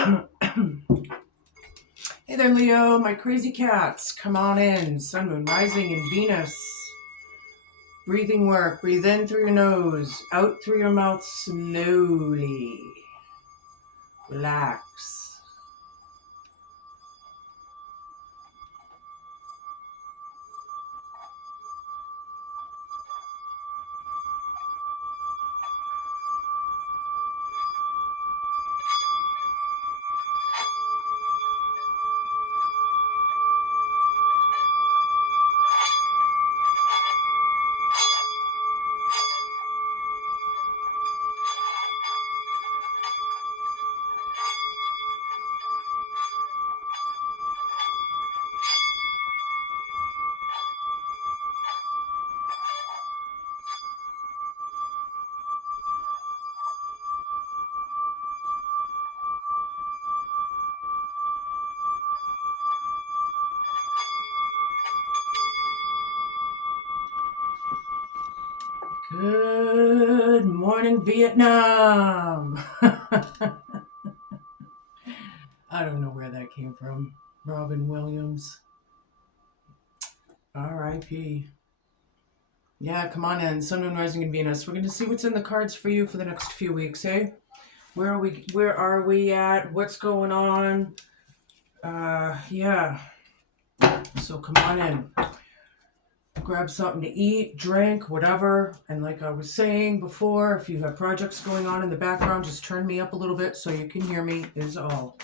Hey there, Leo, my crazy cats. Come on in. Sun, Moon, Rising, and Venus. Breathing work. Breathe in through your nose, out through your mouth slowly. Relax. Good morning, Vietnam. I don't know where that came from. Robin Williams. R.I.P. Yeah, come on in. Sun, Moon, Rising, and Venus. We're going to see what's in the cards for you for the next few weeks, eh? Where are we at? What's going on? Yeah. So come on in. Grab something to eat, drink, whatever. And like I was saying before, if you have projects going on in the background, just turn me up a little bit so you can hear me is all.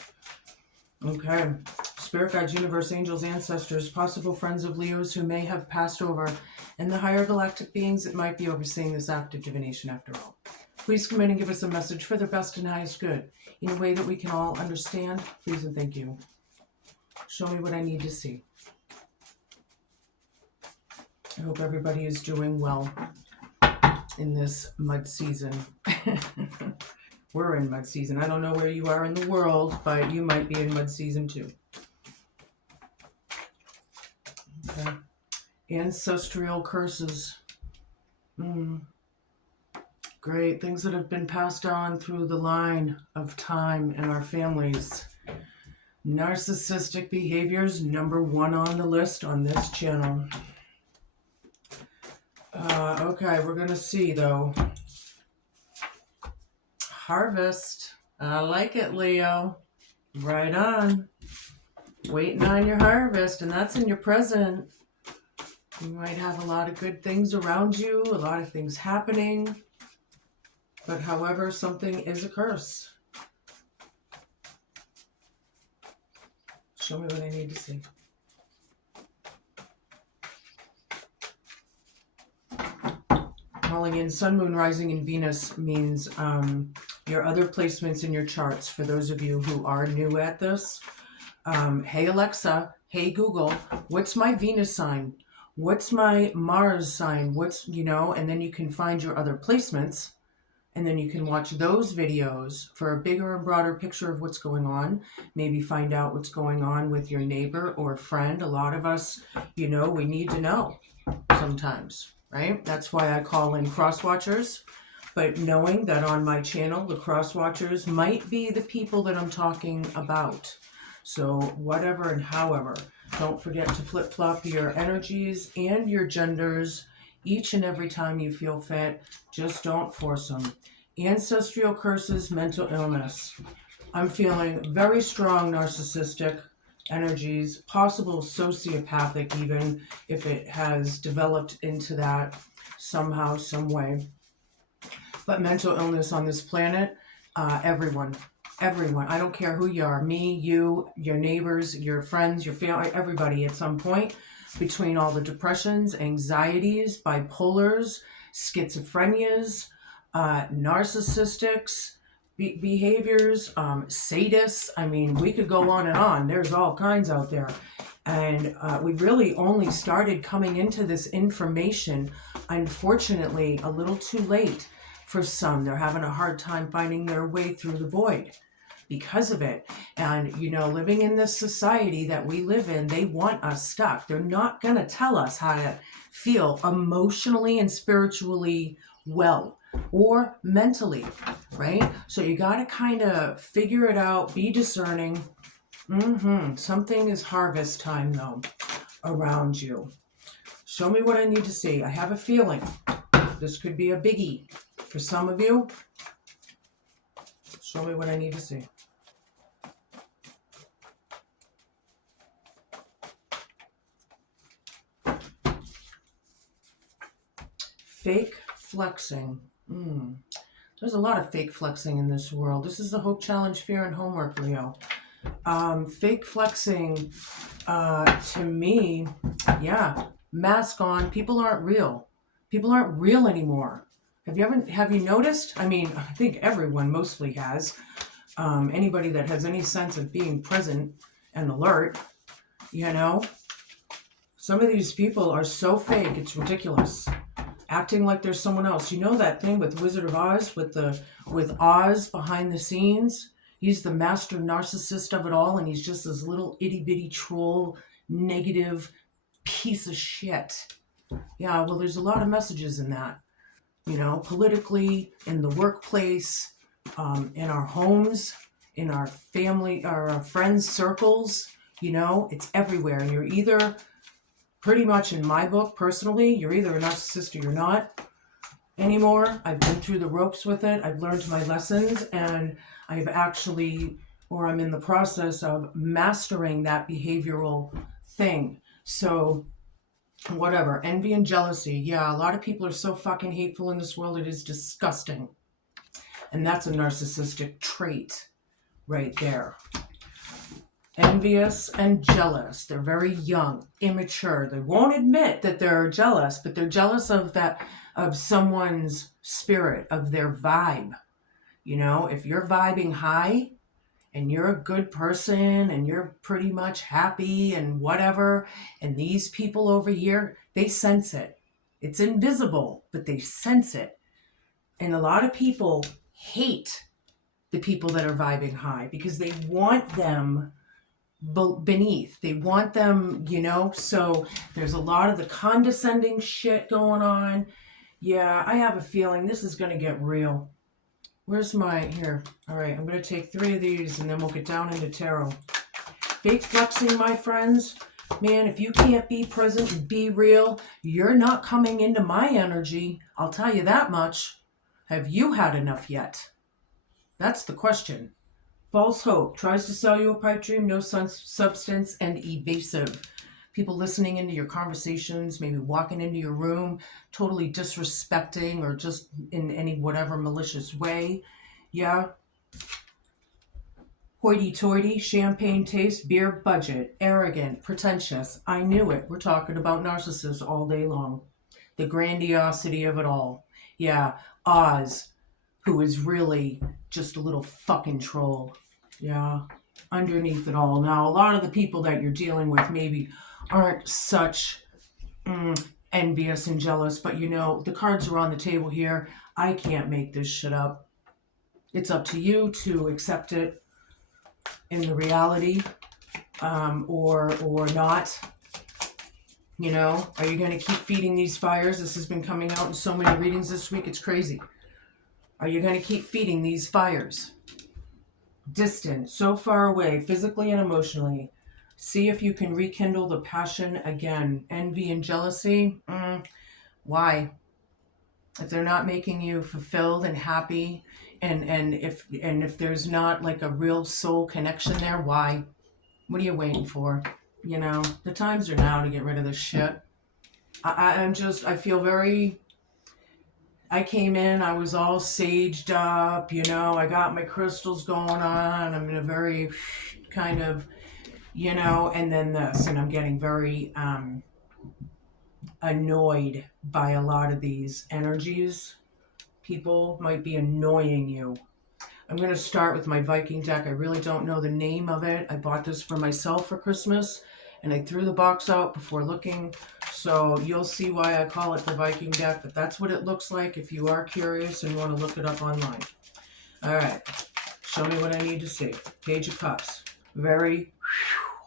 Okay. Spirit guides, universe, angels, ancestors, possible friends of Leo's who may have passed over, and the higher galactic beings that might be overseeing this act of divination after all. Please come in and give us a message for their best and highest good in a way that we can all understand. Please and thank you. Show me what I need to see. I hope everybody is doing well in this mud season. We're in mud season. I don't know where you are in the world, but you might be in mud season too. Okay. Ancestral curses. Great. Things that have been passed on through the line of time in our families. Narcissistic behaviors, number one on the list on this channel. Okay, we're going to see, though. Harvest. I like it, Leo. Right on. Waiting on your harvest, and that's in your present. You might have a lot of good things around you, a lot of things happening. But however, something is a curse. Show me what I need to see. Calling in Sun, Moon, Rising, and Venus means your other placements in your charts. For those of you who are new at this, hey Alexa, hey Google, what's my Venus sign? What's my Mars sign? And then you can find your other placements, and then you can watch those videos for a bigger and broader picture of what's going on. Maybe find out what's going on with your neighbor or friend. A lot of us, we need to know sometimes. Right? That's why I call in cross-watchers. But knowing that on my channel, the cross-watchers might be the people that I'm talking about. So whatever and however, don't forget to flip-flop your energies and your genders each and every time you feel fit. Just don't force them. Ancestral curses, mental illness. I'm feeling very strong narcissistic energies, possible sociopathic even, if it has developed into that somehow, some way. But mental illness on this planet, everyone. I don't care who you are, me, you, your neighbors, your friends, your family, everybody at some point, between all the depressions, anxieties, bipolars, schizophrenias, narcissistics, behaviors, sadists. I mean, we could go on and on. There's all kinds out there. And we really only started coming into this information, unfortunately, a little too late for some. They're having a hard time finding their way through the void because of it. And, living in this society that we live in, they want us stuck. They're not going to tell us how to feel emotionally and spiritually well. or mentally, right? So you got to kind of figure it out, be discerning. Something is harvest time though around you. Show me what I need to see. I have a feeling this could be a biggie for some of you. Show me what I need to see. Fake flexing. There's a lot of fake flexing in this world. This is the Hope Challenge, Fear, and Homework, Leo. Fake flexing, to me, yeah, mask on. People aren't real. People aren't real anymore. Have you noticed? I mean, I think everyone mostly has. Anybody that has any sense of being present and alert, you know, some of these people are so fake, it's ridiculous. Acting like there's someone else. You know that thing with Wizard of Oz, with Oz behind the scenes? He's the master narcissist of it all, and he's just this little itty bitty troll, negative piece of shit. Yeah, well, there's a lot of messages in that. You know, politically, in the workplace, in our homes, in our family, our friends' circles. You know, it's everywhere. And you're either, pretty much in my book, personally, you're either a narcissist or you're not anymore. I've been through the ropes with it. I've learned my lessons, and I've actually, or I'm in the process of mastering that behavioral thing. So whatever, envy and jealousy. Yeah, a lot of people are so fucking hateful in this world. It is disgusting. And that's a narcissistic trait right there. Envious and jealous. They're very young, immature. They won't admit that they're jealous, but they're jealous of that, of someone's spirit, of their vibe. You know, if you're vibing high and you're a good person and you're pretty much happy and whatever, and these people over here, they sense it. It's invisible, but they sense it. And a lot of people hate the people that are vibing high because they want them beneath. They want them, you know, so there's a lot of the condescending shit going on. Yeah, I have a feeling this is going to get real. Where's my, here. All right, I'm going to take 3 of these and then we'll get down into tarot. Fake flexing, my friends. Man, if you can't be present and be real, you're not coming into my energy. I'll tell you that much. Have you had enough yet? That's the question. False hope. Tries to sell you a pipe dream, no substance, and evasive. People listening into your conversations, maybe walking into your room, totally disrespecting or just in any whatever malicious way. Yeah. Hoity-toity, champagne taste, beer budget, arrogant, pretentious. I knew it. We're talking about narcissists all day long. The grandiosity of it all. Yeah. Oz, who is really just a little fucking troll. Yeah. Underneath it all. Now, a lot of the people that you're dealing with maybe aren't such envious and jealous, but you know, the cards are on the table here. I can't make this shit up. It's up to you to accept it in the reality, or not. You know, are you going to keep feeding these fires? This has been coming out in so many readings this week. It's crazy. Are you going to keep feeding these fires? Distant, so far away, physically and emotionally. See if you can rekindle the passion again. Envy and jealousy. Why? If they're not making you fulfilled and happy, and if there's not like a real soul connection there, why? What are you waiting for? You know, the times are now to get rid of this shit. I feel very, I came in, I was all saged up, you know, I got my crystals going on, I'm in a very kind of, you know, and then this, and I'm getting very annoyed by a lot of these energies. People might be annoying you. I'm going to start with my Viking deck. I really don't know the name of it. I bought this for myself for Christmas, and I threw the box out before looking. So you'll see why I call it the Viking deck, but that's what it looks like if you are curious and want to look it up online. All right. Show me what I need to see. Page of Cups. Very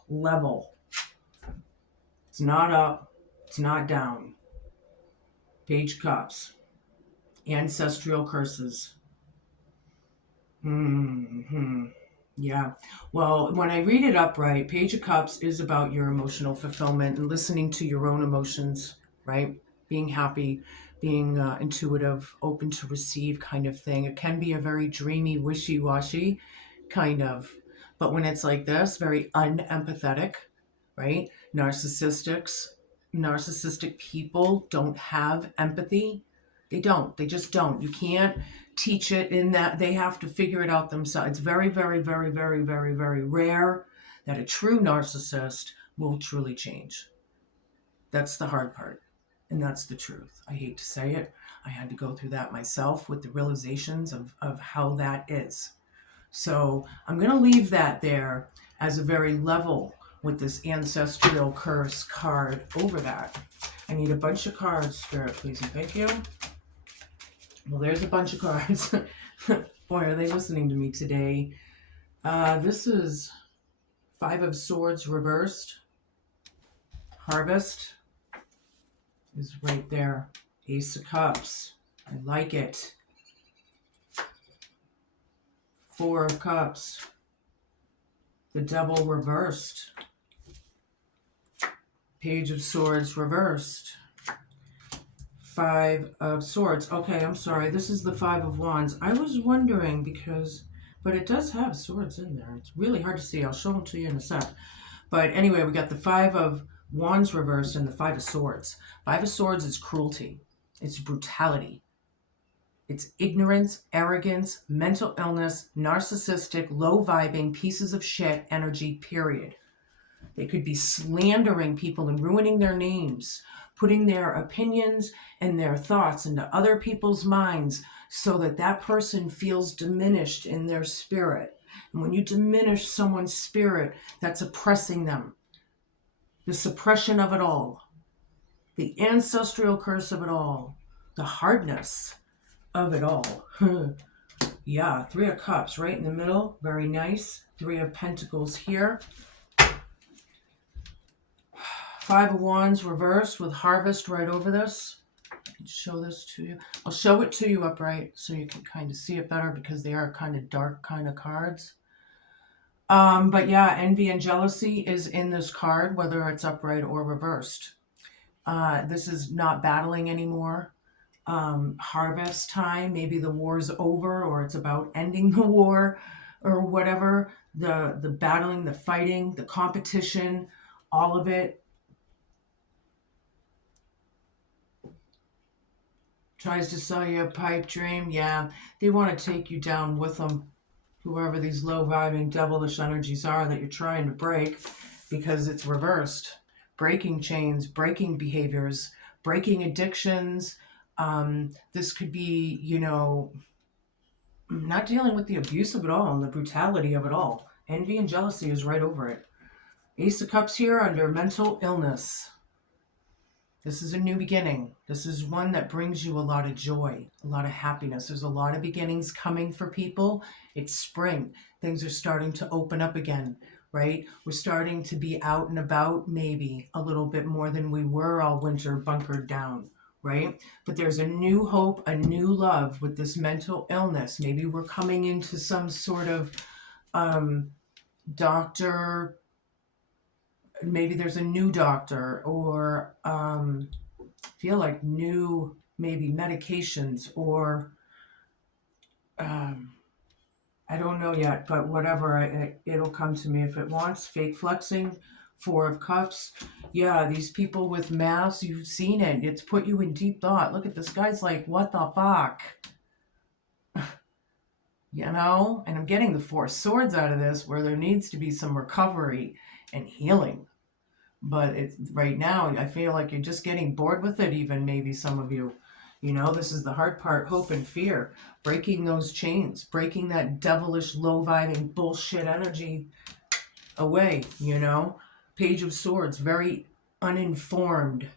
level. It's not up. It's not down. Page of Cups. Ancestral curses. Hmm. Yeah. Well, when I read it upright, Page of Cups is about your emotional fulfillment and listening to your own emotions, right? Being happy, being intuitive, open to receive kind of thing. It can be a very dreamy, wishy washy kind of. But when it's like this, very unempathetic, right? Narcissistic people don't have empathy. They don't. They just don't. You can't teach it in that they have to figure it out themselves. It's very, very, very, very, very, very rare that a true narcissist will truly change. That's the hard part. And that's the truth. I hate to say it. I had to go through that myself with the realizations of how that is. So I'm going to leave that there as a very level with this ancestral curse card over that. I need a bunch of cards, Spirit, please and thank you. Well, there's a bunch of cards. Boy, are they listening to me today. This is Five of Swords reversed. Harvest is right there. Ace of Cups. I like it. Four of Cups. The Devil reversed. Page of Swords reversed. Five of Swords. Okay, I'm sorry. This is the Five of Wands. I was wondering because, but it does have swords in there. It's really hard to see. I'll show them to you in a sec. But anyway, we got the Five of Wands reversed and the Five of Swords. Five of Swords is cruelty. It's brutality. It's ignorance, arrogance, mental illness, narcissistic, low-vibing, pieces of shit energy, period. They could be slandering people and ruining their names, putting their opinions and their thoughts into other people's minds so that that person feels diminished in their spirit. And when you diminish someone's spirit, that's oppressing them. The suppression of it all, the ancestral curse of it all, the hardness of it all. Yeah, Three of Cups right in the middle. Very nice. Three of Pentacles here. Five of Wands reversed with Harvest right over this. I can show this to you. I'll show it to you upright so you can kind of see it better because they are kind of dark kind of cards. But yeah, envy and jealousy is in this card, whether it's upright or reversed. This is not battling anymore. Harvest time, maybe the war's over or it's about ending the war or whatever. The battling, the fighting, the competition, all of it. Tries to sell you a pipe dream. Yeah, they want to take you down with them. Whoever these low-vibing devilish energies are that you're trying to break, because it's reversed. Breaking chains, breaking behaviors, breaking addictions. This could be, not dealing with the abuse of it all and the brutality of it all. Envy and jealousy is right over it. Ace of Cups here under mental illness. This is a new beginning. This is one that brings you a lot of joy, a lot of happiness. There's a lot of beginnings coming for people. It's spring. Things are starting to open up again, right? We're starting to be out and about maybe a little bit more than we were all winter bunkered down, right? But there's a new hope, a new love with this mental illness. Maybe we're coming into some sort of doctor. Maybe there's a new doctor or feel like new maybe medications or I don't know yet, but whatever, it'll come to me if it wants. Fake flexing, Four of Cups. Yeah, these people with masks, you've seen it. It's put you in deep thought. Look at this guy's like, what the fuck? And I'm getting the Four Swords out of this where there needs to be some recovery and healing. But it's right now, I feel like you're just getting bored with it, even maybe some of you. This is the hard part, hope and fear. Breaking those chains, breaking that devilish, low-vibing bullshit energy away, Page of Swords, very uninformed.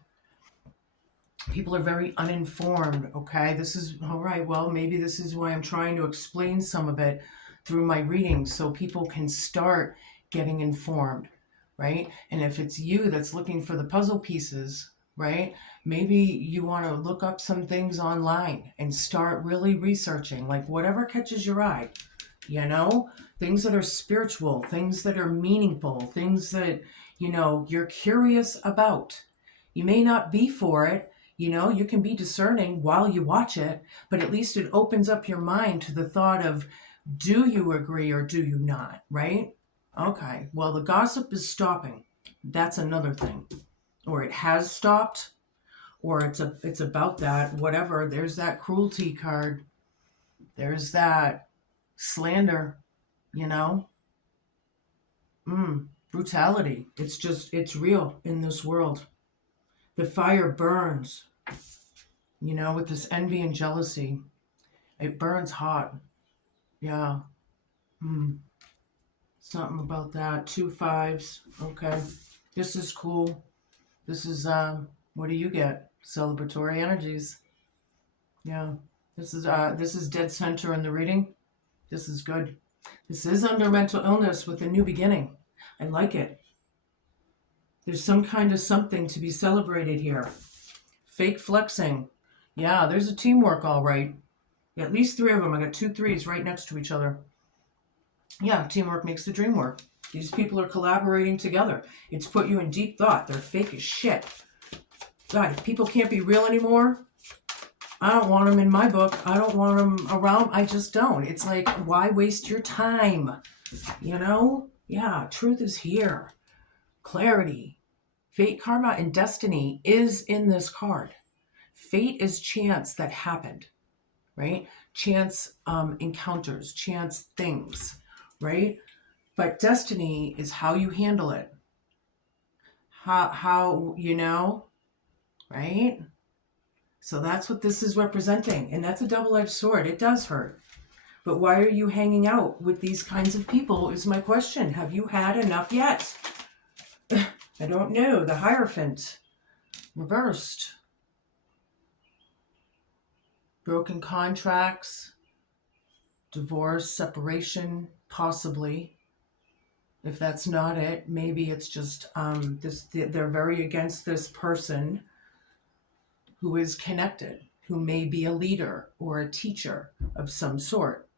People are very uninformed, okay? This is, all right, well, maybe this is why I'm trying to explain some of it through my readings so people can start getting informed. Right? And if it's you that's looking for the puzzle pieces, right? Maybe you want to look up some things online and start really researching, like whatever catches your eye, you know, things that are spiritual, things that are meaningful, things that, you're curious about. You may not be for it, you can be discerning while you watch it, but at least it opens up your mind to the thought of, do you agree or do you not, right? Okay, well, the gossip is stopping. That's another thing. Or it has stopped, or it's about that, whatever. There's that cruelty card. There's that slander, you know? Brutality. It's real in this world. The fire burns, with this envy and jealousy. It burns hot. Yeah. Something about that. 2 5s. Okay. This is cool. This is, what do you get? Celebratory energies. Yeah. This is dead center in the reading. This is good. This is under mental illness with a new beginning. I like it. There's some kind of something to be celebrated here. Fake flexing. Yeah, there's a teamwork, all right. At least 3 of them. I got 2 3s right next to each other. Yeah, teamwork makes the dream work. These people are collaborating together. It's put you in deep thought. They're fake as shit. God, if people can't be real anymore, I don't want them in my book. I don't want them around. I just don't. It's like, why waste your time? Yeah, truth is here. Clarity. Fate, karma, and destiny is in this card. Fate is chance that happened, right? Chance encounters, chance things, right? But destiny is how you handle it. How right? So that's what this is representing. And that's a double-edged sword. It does hurt. But why are you hanging out with these kinds of people is my question. Have you had enough yet? I don't know. The Hierophant. Reversed. Broken contracts. Divorce, separation, possibly. If that's not it, maybe it's just they're very against this person who is connected, who may be a leader or a teacher of some sort,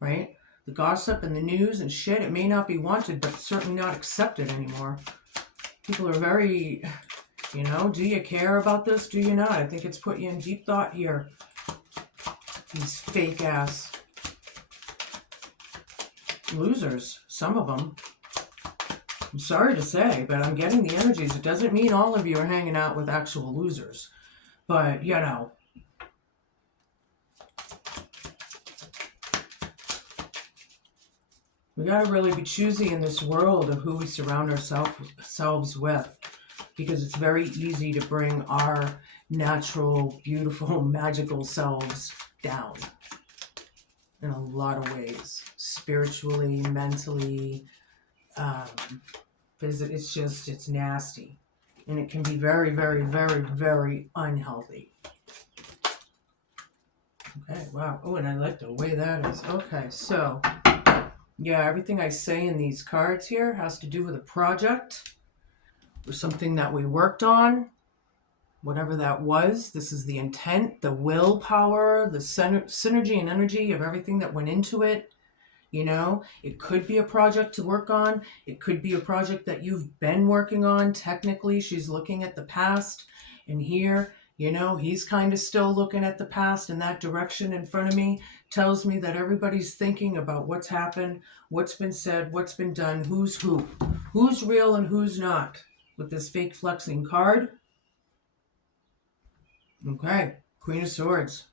right? The gossip and the news and shit, it may not be wanted, but certainly not accepted anymore. People are very, do you care about this? Do you not? I think it's put you in deep thought here. These fake ass losers, some of them. I'm sorry to say, but I'm getting the energies. It doesn't mean all of you are hanging out with actual losers. But, we got to really be choosy in this world of who we surround ourselves with, because it's very easy to bring our natural, beautiful, magical selves down in a lot of ways, spiritually, mentally, it's nasty, and it can be very, very, very, very unhealthy. Okay, wow. Oh, and I like the way that is. Okay, so yeah, everything I say in these cards here has to do with a project or something that we worked on, whatever that was. This is the intent, the willpower, the synergy and energy of everything that went into it. It could be a project to work on. It could be a project that you've been working on. Technically, she's looking at the past. And here, he's kind of still looking at the past, and that direction in front of me tells me that everybody's thinking about what's happened, what's been said, what's been done, who's who, who's real and who's not with this fake flexing card. Okay, Queen of Swords.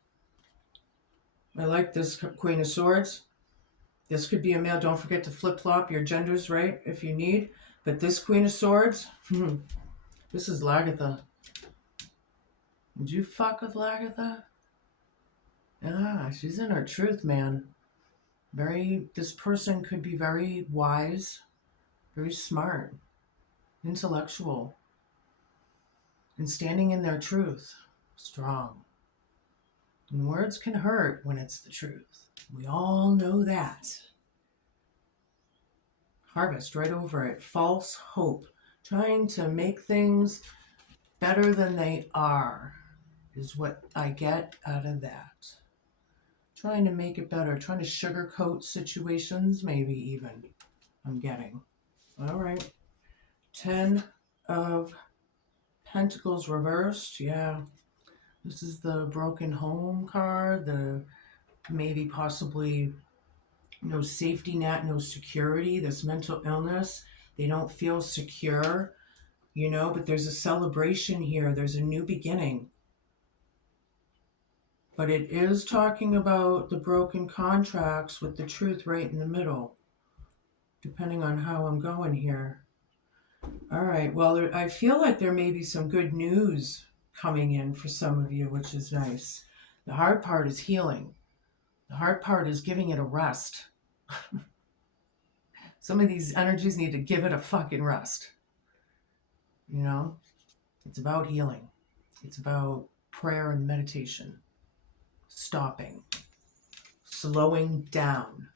I like this Queen of Swords. This could be a male. Don't forget to flip-flop your genders, right, if you need. But this Queen of Swords, this is Lagatha. Would you fuck with Lagatha? Yeah, she's in her truth, man. This person could be very wise, very smart, intellectual, and standing in their truth, strong. And words can hurt when it's the truth. We all know that. Harvest right over it. False hope. Trying to make things better than they are is what I get out of that. Trying to make it better, trying to sugarcoat situations, maybe even, I'm getting. All right. 10 of Pentacles reversed. Yeah. This is the broken home card, the maybe possibly no safety net, no security, this mental illness. They don't feel secure, you know, but there's a celebration here. There's a new beginning. But it is talking about the broken contracts with the truth right in the middle, depending on how I'm going here. All right. Well, I feel like there may be some good news coming in for some of you, which is nice. The hard part is healing. The hard part is giving it a rest. Some of these energies need to give it a fucking rest. You know? It's about healing. It's about prayer and meditation. Stopping. Slowing down.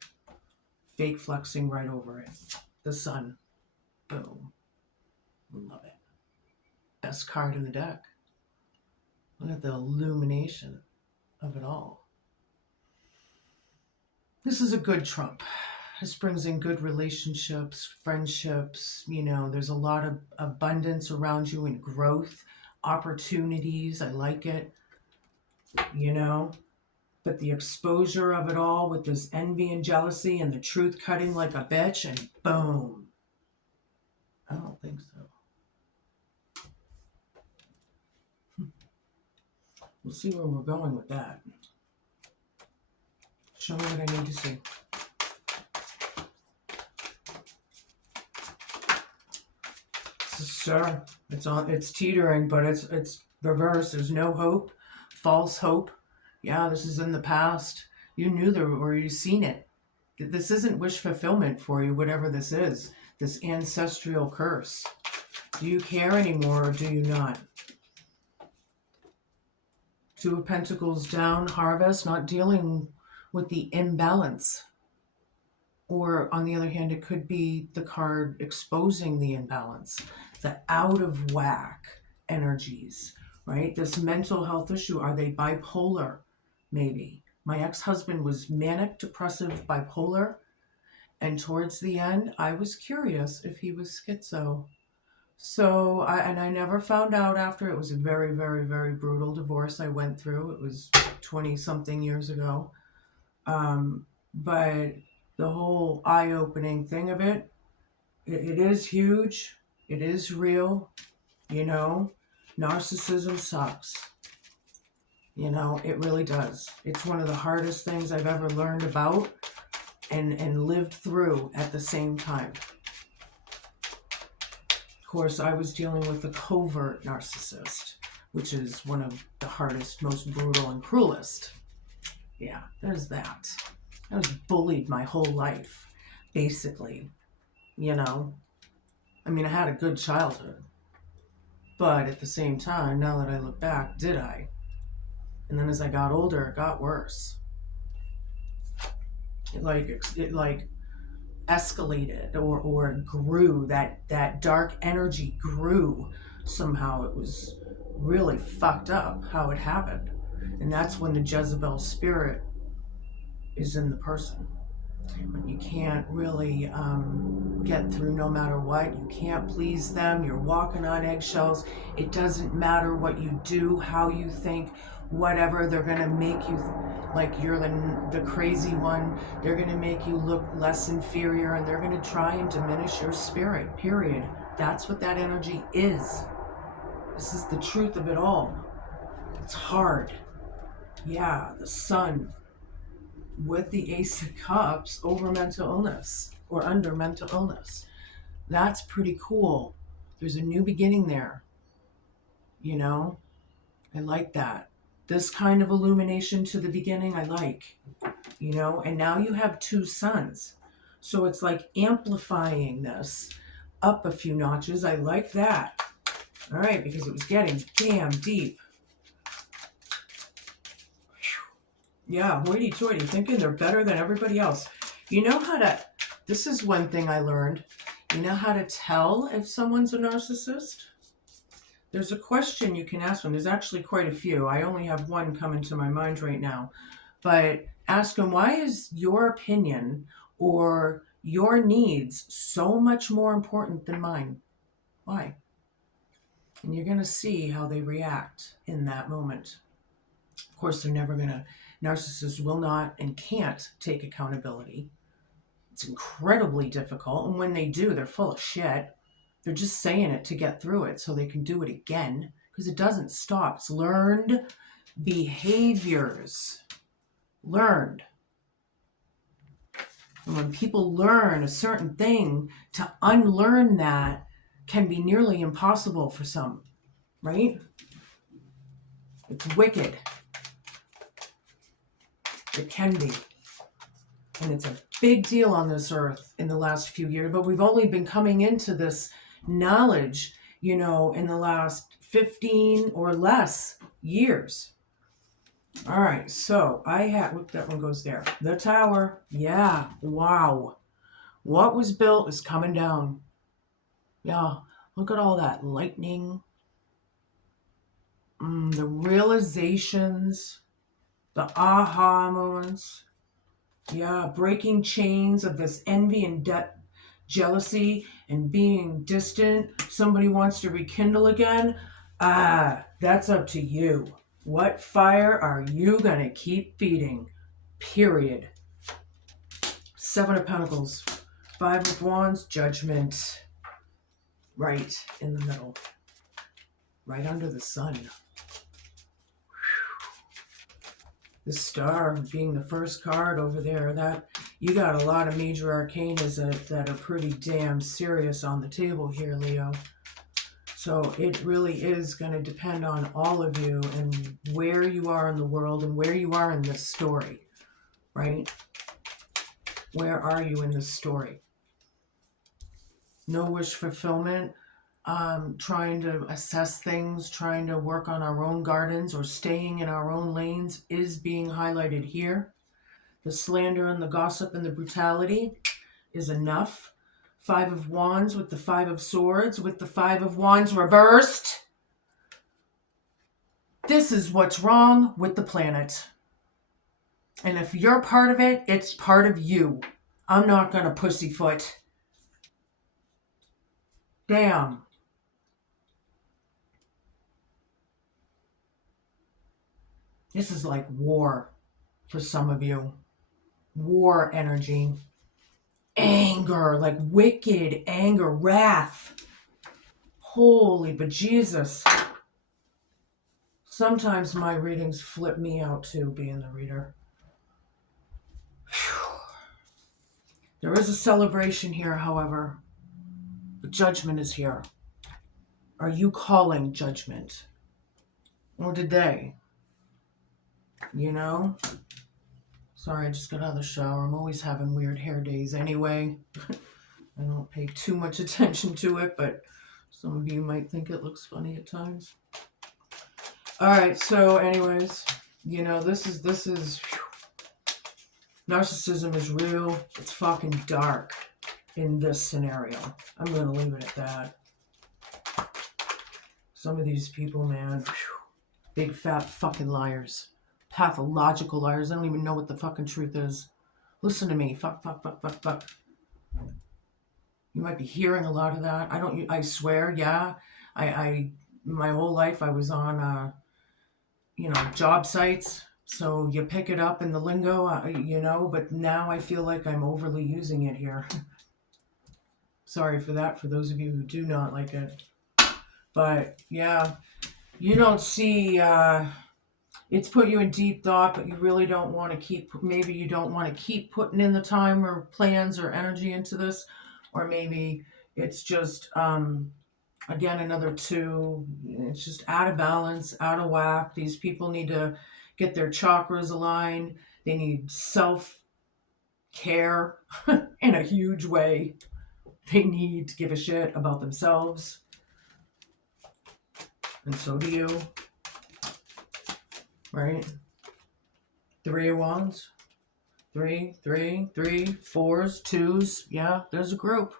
Fake flexing right over it. The sun. Boom. Love it. Best card in the deck. Look at the illumination of it all. This is a good Trump. This brings in good relationships, friendships. You know, there's a lot of abundance around you and growth, opportunities. I like it, you know. But the exposure of it all with this envy and jealousy and the truth cutting like a bitch and boom. I don't think so. We'll see where we're going with that. Show me what I need to see. Sure, it's teetering, but it's reverse. There's no hope, false hope. Yeah, this is in the past. You knew there, or you've seen it. This isn't wish fulfillment for you, whatever this is. This ancestral curse. Do you care anymore, or do you not? Two of Pentacles down, harvest, not dealing with the imbalance. Or on the other hand, it could be the card exposing the imbalance, the out of whack energies, right? This mental health issue, are they bipolar? Maybe. My ex-husband was manic, depressive, bipolar. And towards the end, I was curious if he was schizo. So, I never found out after. It was a very, very, very brutal divorce I went through. It was 20-something years ago. But the whole eye-opening thing of it is huge. It is real. You know, narcissism sucks. You know, it really does. It's one of the hardest things I've ever learned about and lived through at the same time. Of course, I was dealing with the covert narcissist, which is one of the hardest, most brutal, and cruelest. Yeah, there's that. I was bullied my whole life, basically. You know, I mean, I had a good childhood. But at the same time, now that I look back, did I? And then as I got older, it got worse. It escalated or grew. That dark energy grew somehow. It was really fucked up how it happened. And that's when the Jezebel spirit is in the person. But you can't really get through no matter what. You can't please them. You're walking on eggshells. It doesn't matter what you do, how you think, whatever. They're going to make you like you're the crazy one. They're going to make you look less inferior, and they're going to try and diminish your spirit, period. That's what that energy is. This is the truth of it all. It's hard. Yeah, the sun with the Ace of Cups over mental illness or under mental illness. That's pretty cool. There's a new beginning there. You know, I like that. This kind of illumination to the beginning, I like. You know, and now you have two suns. So it's like amplifying this up a few notches. I like that. All right, because it was getting damn deep. Yeah, hoity-toity, thinking they're better than everybody else. You know how to, this is one thing I learned. You know how to tell if someone's a narcissist? there's a question you can ask them. There's actually quite a few. I only have one coming to my mind right now. But ask them, why is your opinion or your needs so much more important than mine? Why? And you're going to see how they react in that moment. Of course, they're never going to, narcissists will not and can't take accountability. It's incredibly difficult. And when they do, they're full of shit. They're just saying it to get through it so they can do it again, because it doesn't stop. It's learned behaviors. Learned. And when people learn a certain thing, to unlearn that can be nearly impossible for some, right? It's wicked. It can be. And it's a big deal on this earth in the last few years, but we've only been coming into this knowledge, in the last 15 or less years. All right, so I have, whoop, that one goes there. The tower, yeah, wow. What was built is coming down. Yeah, look at all that lightning. The realizations, the aha moments. Yeah, breaking chains of this envy and jealousy and being distant. Somebody wants to rekindle again. That's up to you. What fire are you going to keep feeding? Period. 7 of Pentacles. 5 of Wands, Judgment. Right in the middle. Right under the sun. The Star being the first card over there, that you got a lot of major arcanas that are pretty damn serious on the table here, Leo. So it really is going to depend on all of you and where you are in the world and where you are in this story, right? Where are you in this story? No wish fulfillment, trying to assess things, trying to work on our own gardens or staying in our own lanes is being highlighted here. The slander and the gossip and the brutality is enough. 5 of Wands with the 5 of Swords with the 5 of Wands reversed. This is what's wrong with the planet. And if you're part of it, it's part of you. I'm not going to pussyfoot. Damn. This is like war for some of you. War energy. Anger, like wicked anger, wrath. Holy bejesus. Sometimes my readings flip me out too, being the reader. Whew. There is a celebration here, however. The judgment is here. Are you calling judgment? Or did they? Sorry, I just got out of the shower. I'm always having weird hair days anyway. I don't pay too much attention to it, but some of you might think it looks funny at times. All right, so anyways, this is narcissism is real. It's fucking dark in this scenario. I'm going to leave it at that. Some of these people, man, big fat fucking liars. Pathological liars. I don't even know what the fucking truth is. Listen to me. Fuck. You might be hearing a lot of that. I swear, yeah. I my whole life I was on job sites. So you pick it up in the lingo, but now I feel like I'm overly using it here. Sorry for that, for those of you who do not like it. But yeah, you don't see, it's put you in deep thought, but you really don't want to maybe you don't want to keep putting in the time or plans or energy into this, or maybe it's just, again, another 2, it's just out of balance, out of whack. These people need to get their chakras aligned. They need self-care in a huge way. They need to give a shit about themselves. And so do you. Right? 3 of Wands. 3, 4s, 2s. Yeah, there's a group.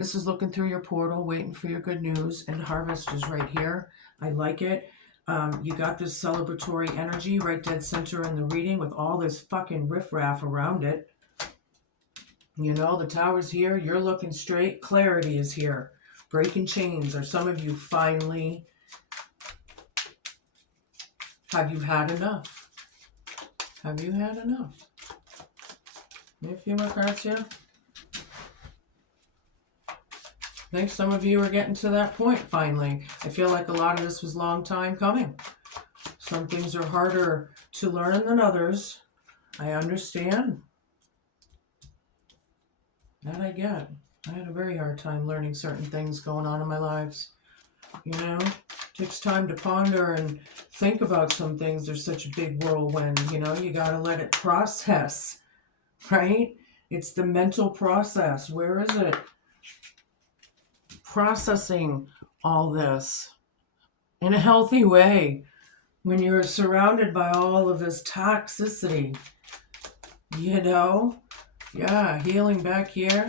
This is looking through your portal, waiting for your good news, and harvest is right here. I like it. You got this celebratory energy right dead center in the reading with all this fucking riffraff around it. You know, the tower's here. You're looking straight. Clarity is here. Breaking chains. Are some of you finally... Have you had enough? Have you had enough? Maybe a few more cards here. I think some of you are getting to that point finally. I feel like a lot of this was a long time coming. Some things are harder to learn than others. I understand. That I get. I had a very hard time learning certain things going on in my lives. You know, it takes time to ponder and think about some things. There's such a big whirlwind, you know, you got to let it process, right? It's the mental process. Where is it? Processing all this in a healthy way when you're surrounded by all of this toxicity, you know? Yeah, healing back here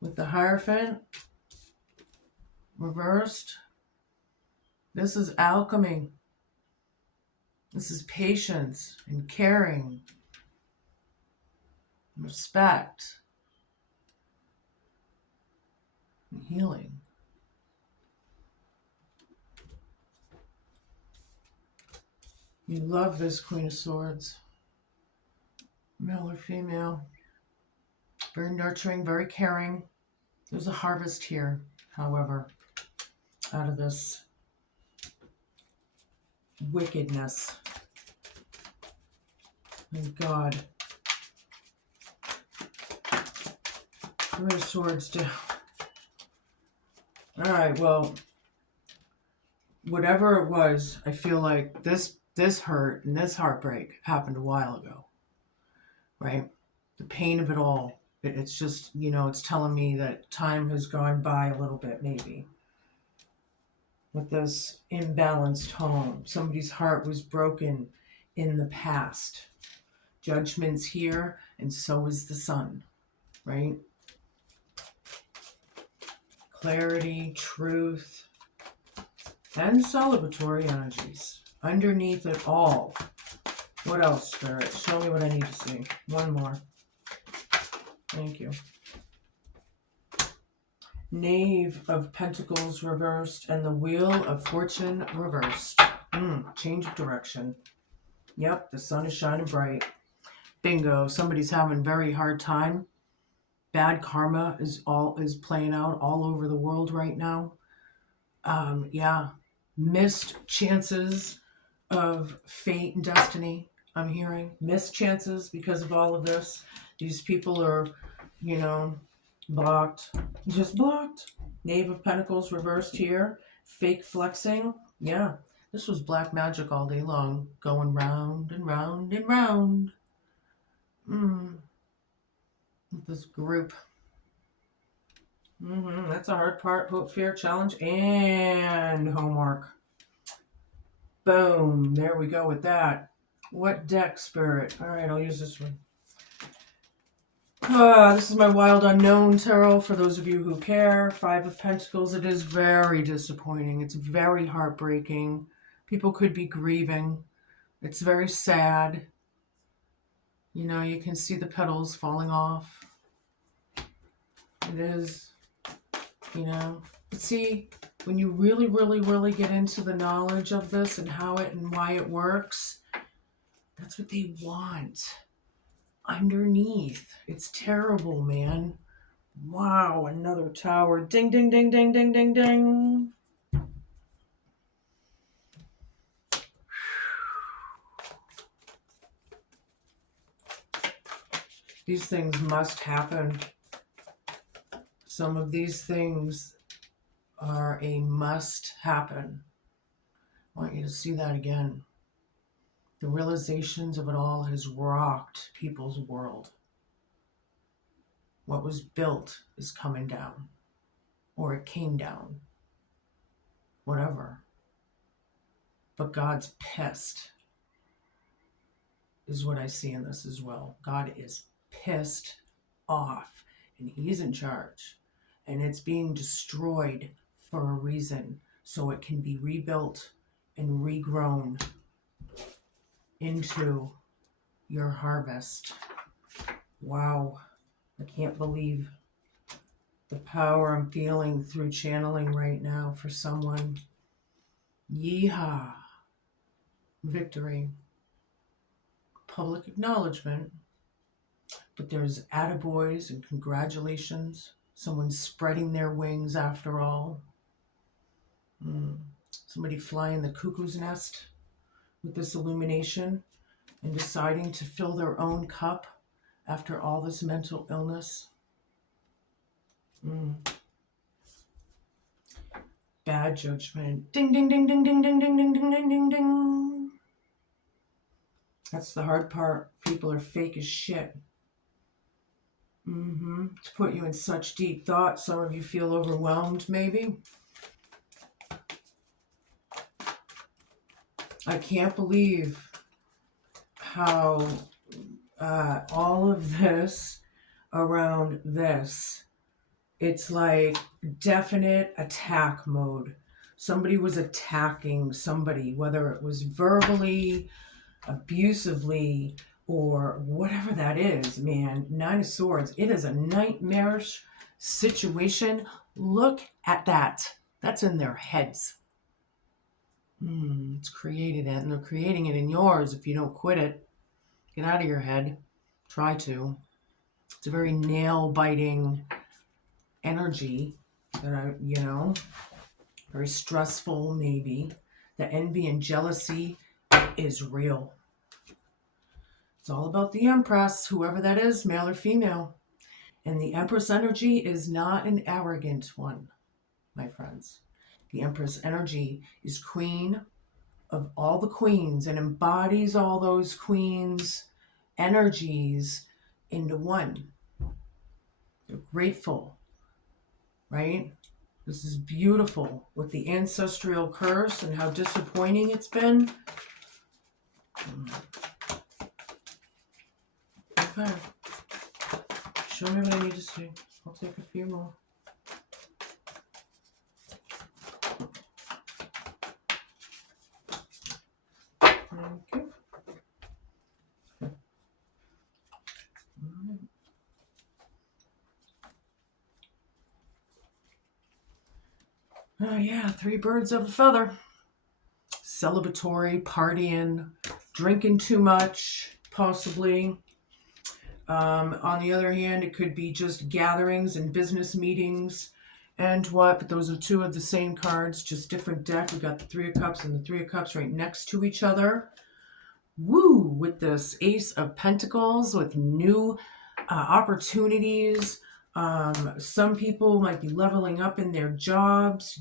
with the Hierophant reversed. This is alchemy. This is patience and caring, respect, and healing. You love this Queen of Swords. Male or female. Very nurturing, very caring. There's a harvest here, however, out of this wickedness. Thank God. Three of Swords down. All right, well, whatever it was, I feel like this hurt and this heartbreak happened a while ago, right? The pain of it all. It's just, you know, it's telling me that time has gone by a little bit, maybe. With this imbalanced home. Somebody's heart was broken in the past. Judgment's here, and so is the sun, right? Clarity, truth, and celebratory energies. Underneath it all. What else, Spirit? Show me what I need to see. One more. Thank you. Knave of Pentacles reversed and the Wheel of Fortune reversed. Change of direction. Yep, the sun is shining bright. Bingo. Somebody's having a very hard time. Bad karma is playing out all over the world right now. Yeah. Missed chances of fate and destiny, I'm hearing. Missed chances because of all of this. These people are, you know, blocked. Just blocked. Knave of Pentacles reversed here. Fake flexing. Yeah. This was black magic all day long. Going round and round and round. This group. That's a hard part. Put fear, challenge, and homework. Boom. There we go with that. What deck, Spirit? All right, I'll use this one. This is my Wild Unknown Tarot for those of you who care. Five of Pentacles. It is very disappointing. It's very heartbreaking. People could be grieving. It's very sad. You know, you can see the petals falling off. It is, you know. But see, when you really, really, really get into the knowledge of this and how it and why it works, that's what they want. Underneath. It's terrible, man. Wow, another tower. Ding, ding, ding, ding, ding, ding, ding. These things must happen. Some of these things are a must happen. I want you to see that again. The realizations of it all has rocked people's world. What was built is coming down. Or it came down. Whatever. But God's pissed. Is what I see in this as well. God is pissed off. and he's in charge. And it's being destroyed for a reason, so it can be rebuilt and regrown into your harvest. Wow. I can't believe the power I'm feeling through channeling right now for someone. Yeehaw. Victory. Public acknowledgement. But there's attaboys and congratulations. Someone's spreading their wings after all. Somebody flying the cuckoo's nest with this illumination and deciding to fill their own cup after all this mental illness. Bad judgment. Ding, ding, ding, ding, ding, ding, ding, ding, ding, ding, ding, ding. That's the hard part. People are fake as shit. To put you in such deep thought, some of you feel overwhelmed, maybe. I can't believe how all of this around this, it's like definite attack mode. Somebody was attacking somebody, whether it was verbally, abusively, or whatever that is, man. Nine of Swords. It is a nightmarish situation. Look at that. That's in their heads. It's created it, and they're creating it in yours if you don't quit it. Get out of your head. Try to. It's a very nail-biting energy that very stressful maybe. The envy and jealousy is real. It's all about the Empress, whoever that is, male or female. And the Empress energy is not an arrogant one, my friends. The Empress energy is queen of all the queens and embodies all those queens' energies into one. They're grateful, right? This is beautiful with the ancestral curse and how disappointing it's been. Okay. Show me what I need to see. I'll take a few more. Okay. Oh yeah, 3 birds of a feather. Celebratory, partying, drinking too much, possibly. On the other hand, it could be just gatherings and business meetings and what, but those are 2 of the same cards, just different deck. We got the 3 of Cups and the 3 of Cups right next to each other. Woo! With this Ace of Pentacles, with new opportunities. Some people might be leveling up in their jobs.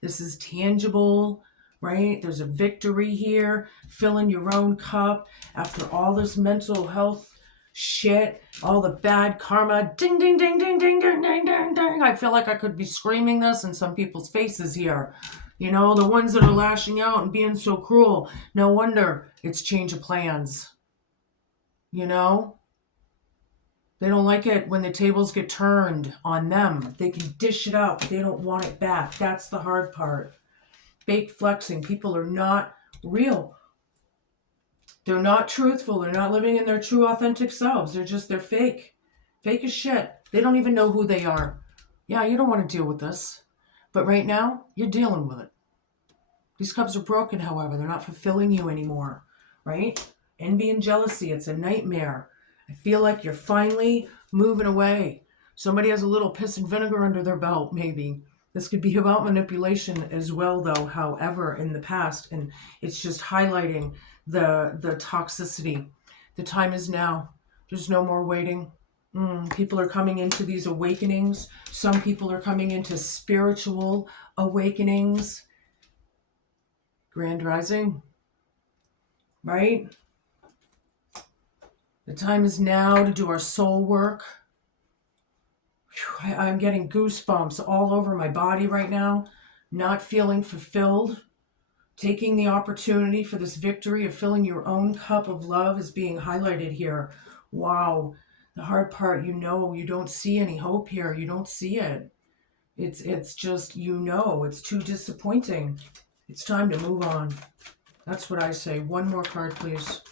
This is tangible, right? There's a victory here. Filling your own cup after all this mental health shit, all the bad karma. Ding, ding, ding, ding, ding, ding, ding, ding, ding. I feel like I could be screaming this in some people's faces here. The ones that are lashing out and being so cruel. No wonder it's change of plans. They don't like it when the tables get turned on them. They can dish it out, but they don't want it back. That's the hard part. Fake flexing. People are not real. They're not truthful. They're not living in their true, authentic selves. They're fake. Fake as shit. They don't even know who they are. Yeah, you don't want to deal with this. But right now, you're dealing with it. These cups are broken, however. They're not fulfilling you anymore, right? Envy and jealousy. It's a nightmare. I feel like you're finally moving away. Somebody has a little piss and vinegar under their belt, maybe. This could be about manipulation as well, though, however, in the past. And it's just highlighting the toxicity. The time is now. There's no more waiting. People are coming into these awakenings. Some people are coming into spiritual awakenings. Grand Rising, right? The time is now to do our soul work. I'm getting goosebumps all over my body right now. Not feeling fulfilled. Taking the opportunity for this victory of filling your own cup of love is being highlighted here. Wow. The hard part, you know, you don't see any hope here. You don't see it. It's just, you know, it's too disappointing. It's time to move on. That's what I say. One more card, please.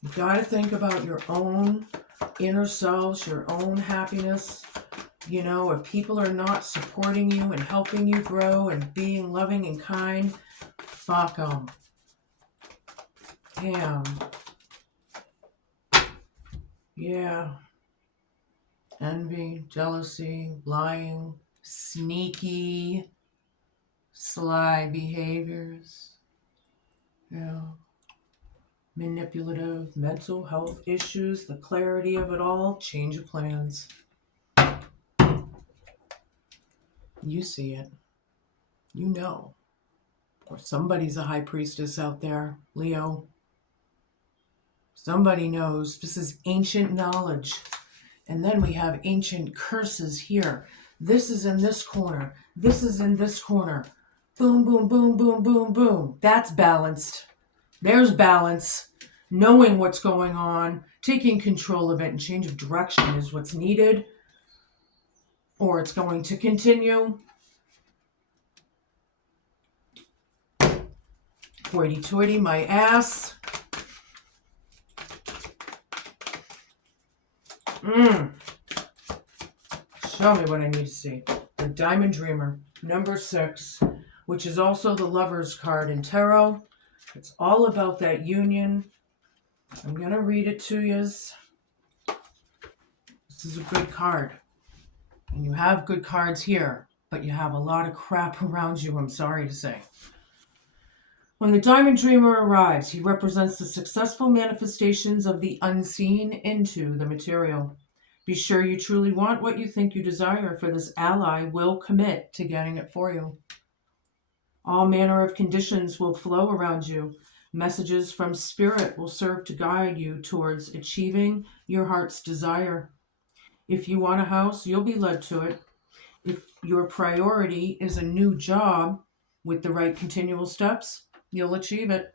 You got to think about your own inner selves, your own happiness. You know, if people are not supporting you and helping you grow and being loving and kind, fuck them. Damn. Yeah. Envy, jealousy, lying, sneaky, sly behaviors. Yeah. Manipulative, mental health issues, the clarity of it all, change of plans. You see it. You know. Or somebody's a high priestess out there, Leo. Somebody knows. This is ancient knowledge. And then we have ancient curses here. This is in this corner. This is in this corner. Boom, boom, boom, boom, boom, boom. That's balanced. There's balance. Knowing what's going on, taking control of it, and change of direction is what's needed. Or it's going to continue. Hoity-toity, my ass. Show me what I need to see. The Diamond Dreamer, number 6, which is also the Lover's card in Tarot. It's all about that union. I'm going to read it to you. This is a good card. And you have good cards here, but you have a lot of crap around you, I'm sorry to say. When the Diamond Dreamer arrives, he represents the successful manifestations of the unseen into the material. Be sure you truly want what you think you desire, for this ally will commit to getting it for you. All manner of conditions will flow around you. Messages from Spirit will serve to guide you towards achieving your heart's desire. If you want a house, you'll be led to it. If your priority is a new job with the right continual steps, you'll achieve it.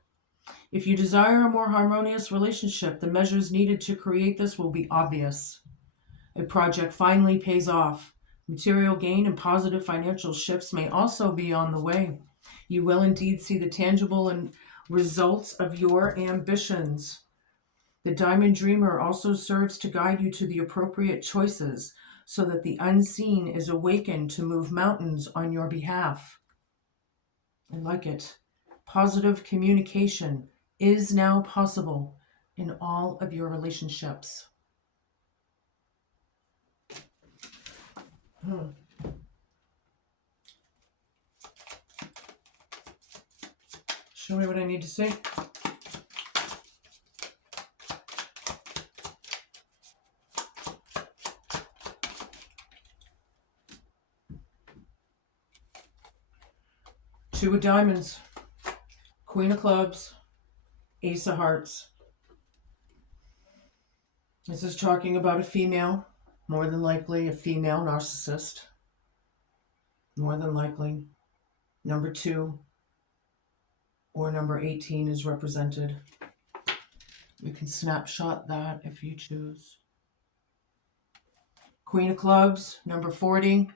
If you desire a more harmonious relationship, the measures needed to create this will be obvious. A project finally pays off. Material gain and positive financial shifts may also be on the way. You will indeed see the tangible and results of your ambitions. The Diamond Dreamer also serves to guide you to the appropriate choices so that the unseen is awakened to move mountains on your behalf. I like it. Positive communication is now possible in all of your relationships. Show me what I need to say. Two of Diamonds, Queen of Clubs, Ace of Hearts. This is talking about a female, more than likely a female narcissist. More than likely. Number 2 or number 18 is represented. You can snapshot that if you choose. Queen of Clubs, number 40.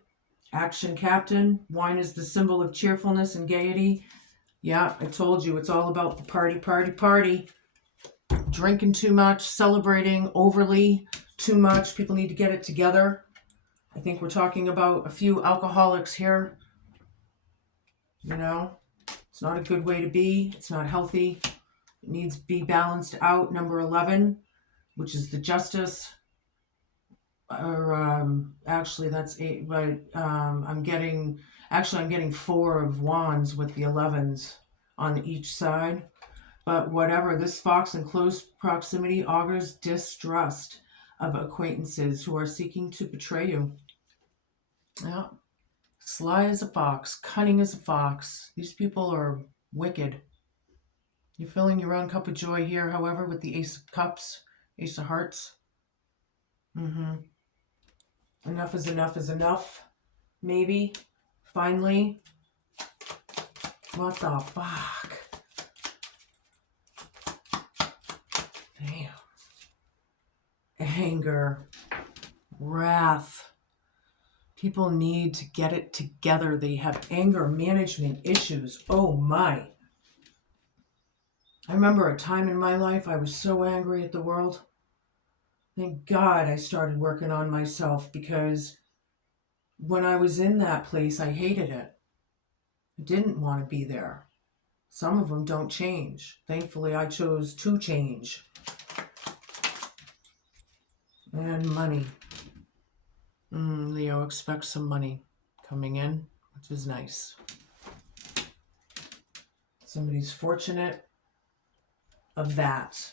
Action Captain. Wine is the symbol of cheerfulness and gaiety. Yeah, I told you, it's all about the party, party, party. Drinking too much, celebrating overly too much. People need to get it together. I think we're talking about a few alcoholics here. You know, it's not a good way to be. It's not healthy. It needs to be balanced out. Number 11, which is the Justice. Or actually that's 8, but I'm getting 4 of Wands with the 11s on each side. But whatever, this fox in close proximity augurs distrust of acquaintances who are seeking to betray you. Yeah. Sly as a fox, cunning as a fox. These people are wicked. You're filling your own cup of joy here, however, with the Ace of Cups, Ace of Hearts. Enough is enough. Maybe. Finally. What the fuck? Damn. anger, wrath. People need to get it together. They have anger management issues. Oh my. I remember a time in my life I was so angry at the world. Thank God I started working on myself, because when I was in that place, I hated it. I didn't want to be there. Some of them don't change. Thankfully, I chose to change. And money. Leo expects some money coming in, which is nice. Somebody's fortunate of that,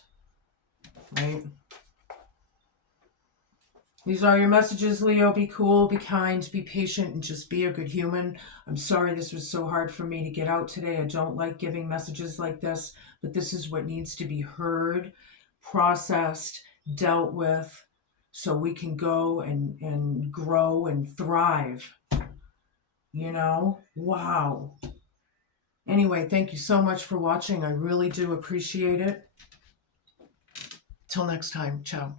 right? These are your messages, Leo. Be cool, be kind, be patient, and just be a good human. I'm sorry this was so hard for me to get out today. I don't like giving messages like this, but this is what needs to be heard, processed, dealt with, so we can go and grow and thrive. You know? Wow. Anyway, thank you so much for watching. I really do appreciate it. Till next time. Ciao.